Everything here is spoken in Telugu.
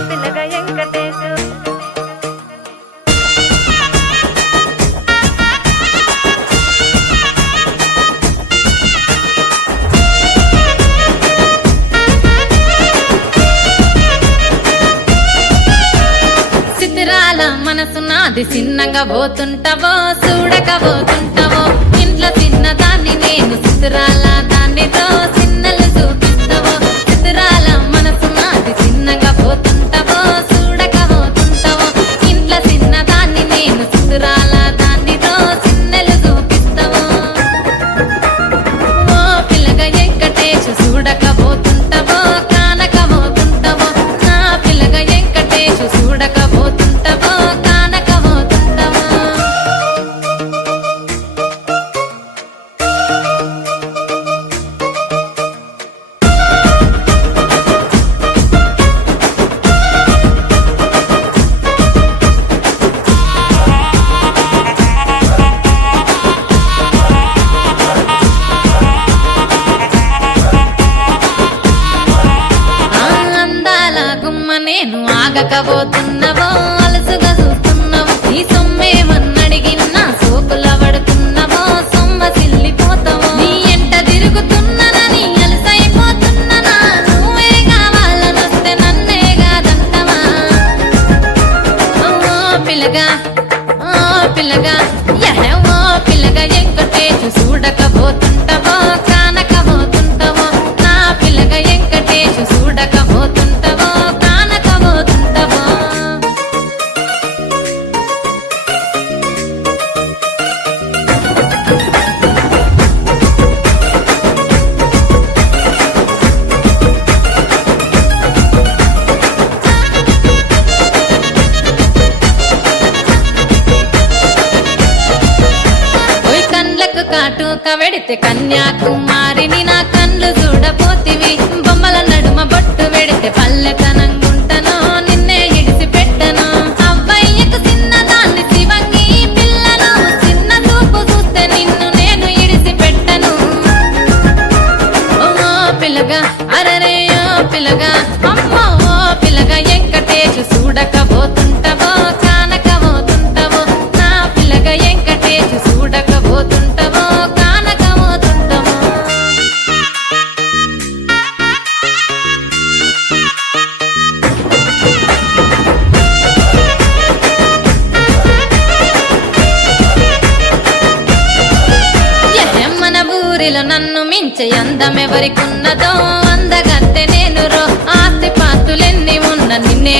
పిల్లగా వెంకటేశు చిత్రాల మనసు నాది చిన్నగా పోతుంటావో చూడక పోతుంటావో ఇంట్లో చిన్నదాన్ని నేను చిత్రాల దానితో చిన్నలు చూపిస్తావో చిత్రాల మనసు నాది చిన్నగా పోతుంటావో చూడక పోతుంటావో ఇంట్లో చిన్నదాన్ని నేను చిత్రాల దానితో చిన్నలు చూపిస్తావో ఓ పిల్లగా వెంకటేశు చూడక పోతుంటావో కానక పోతుంటావో నా పిల్లగా వెంకటేశు చూడక పోతుంటావో కానక పోతుంటావో అందాల గుమ్మ నేను ఆగకపోతున్నావో అలసుగా చూస్తున్నావో నీ సొమ్మేమన్నడిగినా సోకుల పడుతున్నావో సొమ్మ సిల్లిపోతావో నీ ఎంట తిరుగుతున్నానని అలసైపోతున్నానా నువ్వే కావాలనొస్తే నన్నే కాదంటవా ఓ పిల్లగా ఓ పిల్లగా ఓ పిల్లగా వెంకటేశు చూడకపోతుంటావో కానకపోతుంటావో నా పిల్లగా వెంకటేశు చూడకపోతుంటావో కానకపోతుంటావో ఓయ్ కండ్లకు కాటుక వెడితే కన్యాకుమారిని నా కళ్ళు చూడపోతివి బొమ్మల నడుమ బొట్టు వెడితే పల్లెతనంగుంటను నిన్నే ఇడిసి పెట్టను అవ్వయ్యకు చిన్నదాన్ని శివంగి పిల్లను చిన్న చూపు చూస్తే నిన్ను నేను ఇడిసి పెట్టను ఓ పిల్లగా అరరే ఓ పిల్లగా అమ్మో ఓ పిల్లగా వెంకటేశు చూడకపోతుంటావో కానకపోతుంటావో నా పిల్లగా వెంకటేశు చూడకపోతుంటావో కానకపోతుంటావో మన ఊరిలో నన్ను మించే అందమెవరికున్నదో అందగత్తె నేను రో ఆస్తి పాస్తులెన్ని ఉన్న నిన్నే